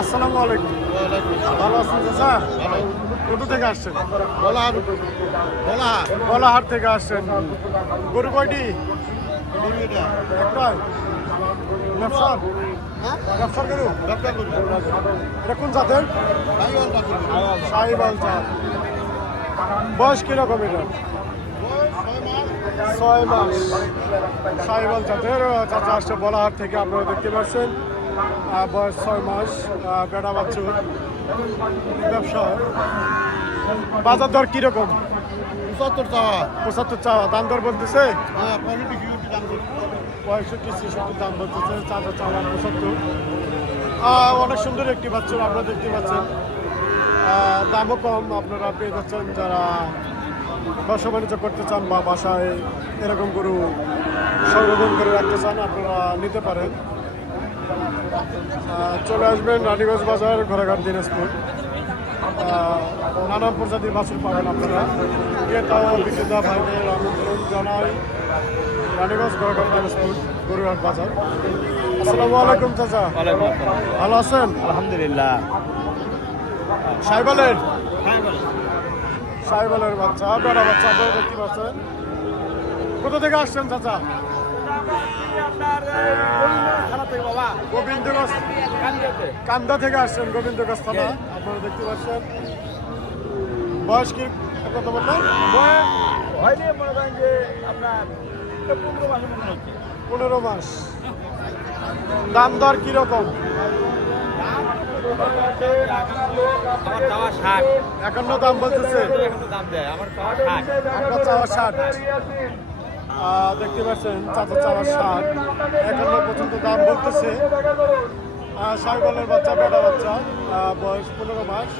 আসসালামু আলাইকুম। ভালো আছেন চাচা? কোথা থেকে আসছেন? বলাহাট থেকে আসছেন। গরু কয়টি? একটাই। ব্যবসার গরু? এটা কোন জাতের? শাহিওয়াল জাত। বয়স কিরকম এটা? 6 মাস। শাহিওয়াল জাতের চাচা আসছে বলাহাট থেকে, আপনারা দেখতে পাচ্ছেন। বয়স 6 মাস, বেড়া বাছুর, ব্যবসা। বাজার দর কিরকম? 75 চাওয়া। দাম দর বলতেছে 65-66 দাম বলতেছে। চাচা চাওয়া 75। অনেক সুন্দর একটি বাছুর আপনারা দেখতে পাচ্ছেন। দামও কম, আপনারা পেয়ে যাচ্ছেন। যারা ব্যবসা বাণিজ্য করতে চান বা বাসায় এরকম গরু সংরক্ষণ করে রাখতে চান, আপনারা নিতে পারেন। চলে আসবেন রানীগঞ্জ বাজার, ঘোড়াঘাট, দিনাজপুর। নানা প্রজাতির বাছুর পাবেন আপনারা। এটাও বিক্রেতা ভাইদের আমন্ত্রণ জানাই। রানীগঞ্জ, ঘোড়াঘাট, দিনাজপুর, গরুহাট বাজার। আসসালামু আলাইকুম চাচা। ভালো আছেন? আলহামদুলিল্লাহ। শাহিওয়ালের বাচ্চা, বেড়া বাচ্চা আপনারা দেখতে পাচ্ছেন। কোথা থেকে আসছেন চাচা? গোবিন্দগঞ্জ কান্দা থেকে আসছেন। গোবিন্দগঞ্জ থানা, আপনারা দেখতে পাচ্ছেন। বয়স কি কত বললেন? 15 মাস। দাম দর কিরকম? 51 দাম বলতেছে। আপনার চাওয়া 60। দেখতে পাচ্ছেন চাচা চাওয়া 60, 51 পর্যন্ত দাম বলতেছে। শাহিওয়ালের বাচ্চা, বেটা বাচ্চা, বয়স 15 মাস।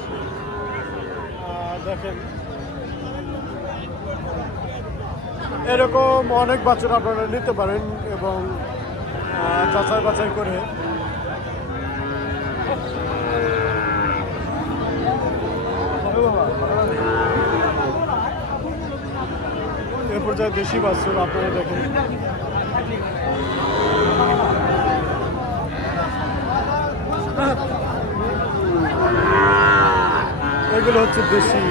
দেখেন এরকম অনেক বাছুর আপনারা নিতে পারেন এবং যাচাই বাছাই করে। এ পর্যায়ে দেশি বাছুর আপনারা দেখেন। এগুলো হচ্ছে দেশি।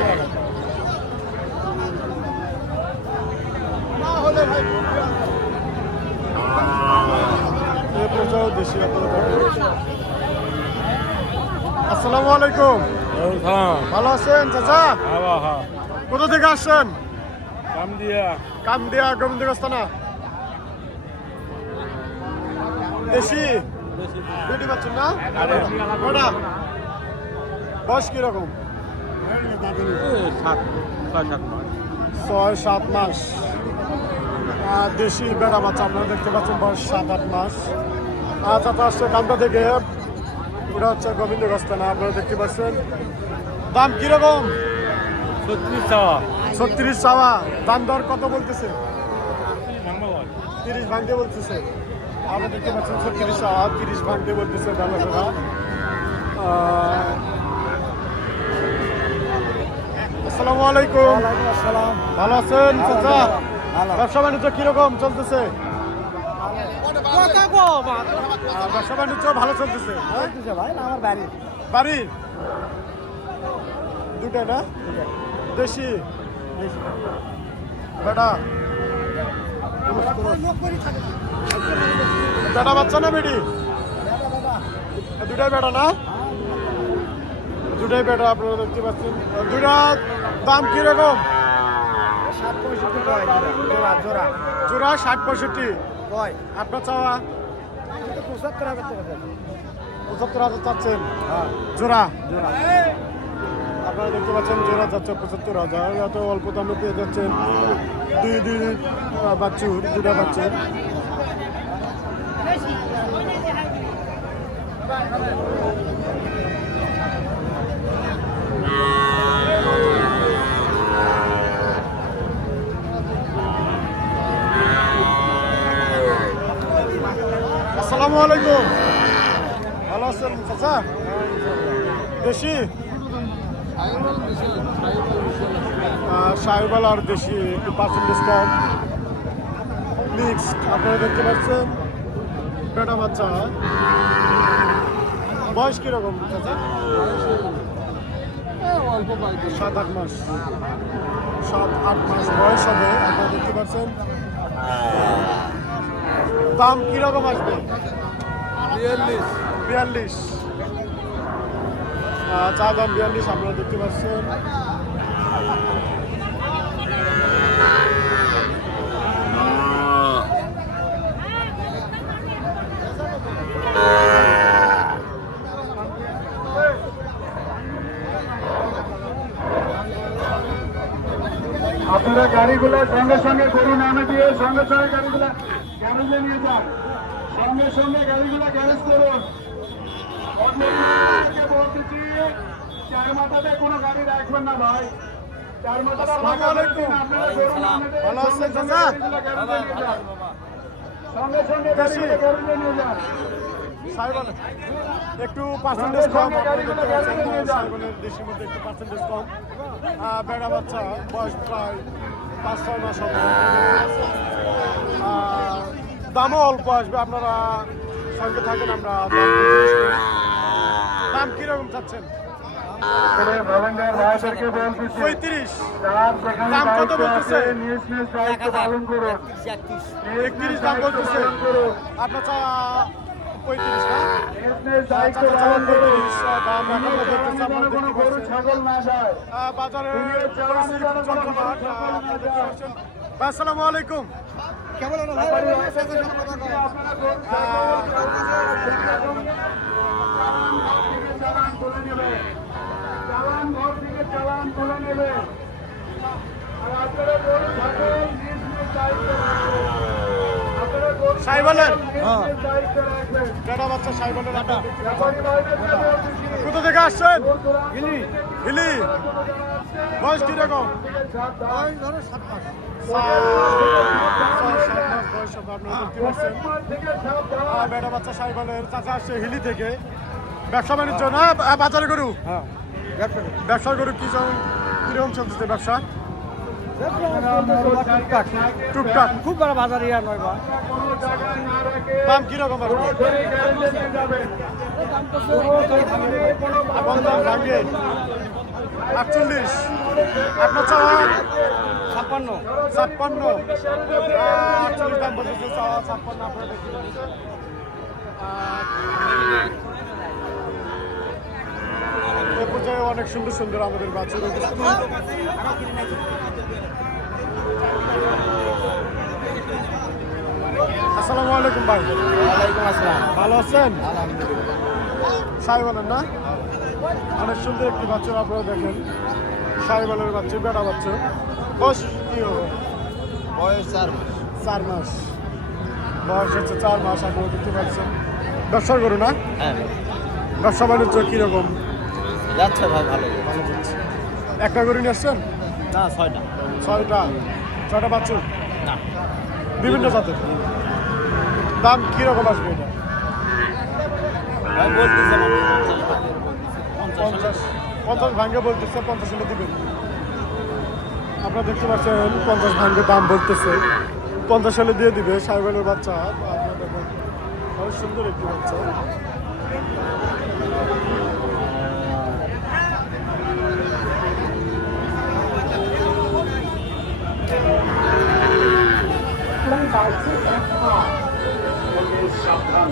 এ পর্যায়েও দেশি আপনারা দেখেন। আসসালামু আলাইকুম। ভালো আছেন চাচা? কোথা থেকে আসছেন? কামদিয়া, গোবিন্দগঞ্জ থানা। দেশি দুটি বাচ্চা না? কটা? বয়স কিরকম? 6-7 মাস। দেশি বেড়া বাচ্চা আপনারা দেখতে পাচ্ছেন, বয়স 7-8 মাস। চাচা আসছে কামদা থেকে, ওটা হচ্ছে গোবিন্দগঞ্জ থানা, আপনারা দেখতে পাচ্ছেন। দাম কিরকম? 36 চাওয়া। দাম দর কত বলতেছে? 30 ভাঙতে বলতেছে। আপনারা দেখতে পাচ্ছেন 36 চাওয়া, 30 ভাঙতে বলতেছে দামেরা। আসসালামু আলাইকুম। ভালো আছেন চাচা? ব্যবসা বাণিজ্য কিরকম চলতেছে? ব্যবসা বাণিজ্য ভালো চলতেছে। বাড়ি দুটাই না? দেশি বেটা বেটা বাচ্চা না বেটি? দুটাই বেটা না? দুটাই বেটা আপনারা দেখতে পাচ্ছেন। দুটার দাম কিরকম? জোড়া 60-65। আপনার চাওয়া 75,000 চাচ্ছেন জোড়া? আপনারা দেখতে পাচ্ছেন জোড়া যাচ্ছে 75,000। এত অল্প দামে পেয়ে যাচ্ছেন দুই বাচ্চুর, দুটা বাচ্চুর। আসসালামু আলাইকুম। ভালো আছেন? পাচ্ছেন চাচা? দেশি সাইবাল আর দেশি একটু পার্সেন্টেজ কম মিক্স আপনারা দেখতে পাচ্ছেন বেটা বাচ্চা। বয়স কিরকম চাচা? 7-8 মাস, 7-8 মাস বয়স হবে। আপনারা দেখতে পাচ্ছেন দাম কিরকম আসবে? 42 চা দাম 42 আপনারা দেখতে পাচ্ছেন। আপনারা গাড়িগুলো সঙ্গে সঙ্গে গরু নামে দিয়ে সঙ্গে সঙ্গে গাড়িগুলো গ্যারেজে নিয়ে যান। সঙ্গে সঙ্গে গাড়িগুলো গ্যারেজ করুন। বলতেছি চার মাথাতে কোনো গাড়ি রাখবেন না ভাই। চার মাথাটা ফাঁকা রাখবেন। আপনারা গরু নামে দিয়ে ভালো আছেন সঙ্গে চাচা? সঙ্গে গাড়িগুলো গ্যারেজে নিয়ে যান। সাইবাল একটু পার্সেন্টেজ কম সাইবালের দেশের মধ্যে একটু পার্সেন্টেজ কম। বেড়া বাচ্চা বয়স প্রায় 5-6 মাস হবে। দামও অল্প আসবে, আপনারা সঙ্গে থাকেন। আমরা দাম কিরকম চাচ্ছেন? 35 দাম কত বলতেছে? 31 দাম বলতেছে। আপনার চা 35 না? আসসালামু আলাইকুম। কেমন চালান ঘর থেকে চালান তুলে নেবে। আর আপনারা গরু ছাগল নিজ নিজ দায়িত্ব রাখবেন। সাইবালের দায়িত্ব রাখবেন। বেটা বাচ্চা সাইবালের আটা। ব্যাপারী ভাইদেরকে বলতেছি, কোথা থেকে আসছেন? হিলি। হিলি বয়স কিরকম? 7 মাস। 7 মাস বয়স হবে। আপনারা দেখতে পাচ্ছেন থেকে 7 মাস। বেটা বাচ্চা সাইবালের চাচা আসছে হিলি থেকে। ব্যবসা বাণিজ্য না বাজারে গরু? ব্যবসা গরু কিরকম চলতেছে ব্যবসা? টুকটাক। খুব বড় বাজার ইয়ার নয় বা কোনো জায়গায় না রেখে দাম কিরকম আসবে? সরাসরি গ্যারেজে নিয়ে যাবেন। এখন দাম ভাঙে 48। আপনার চাওয়া 56 56। 48 দাম বলতেছে, চাওয়া 56। আপনারা দেখতে পাচ্ছেন এ পর্যায়ে অনেক সুন্দর সুন্দর আমাদের বাছুর উপস্থিত। আসসালামু আলাইকুম ভাই। ওয়ালাইকুম আসসালাম। ভালো আছেন? আলহামদুলিল্লাহ। সাইবালের না? অনেক সুন্দর একটি বাচ্চা আপনারা দেখেন। সাইবালের বাচ্চা, বেটা বাচ্চা। বয়স কি হবে? বয়স 4 মাস। 4 মাস বয়স হচ্ছে 4 মাস। আপনারা দেখতে পাচ্ছেন ব্যবসা করুন না? হ্যাঁ ব্যবসা বাণিজ্য কীরকম? যাচ্ছে ভাই ভালো। ভালো চলছে। একটা করে নিয়ে আসছেন? না 6টা। 6টা বাচ্চা না বিভিন্ন জাতের। দাম কীরকম আসবে এটা? ভাই বলতেছে মানে 50 ভাঙ্গে বলতেছে, 50 হলে দিবেন। আপনারা দেখতে পাচ্ছেন 50 ভাঙ্গে দাম বলতেছে, 50 হলে দিয়ে দিবে। সাইবালের বাচ্চা আপনারা দেখেন, অনেক সুন্দর একটি বাচ্চা। সাবধান।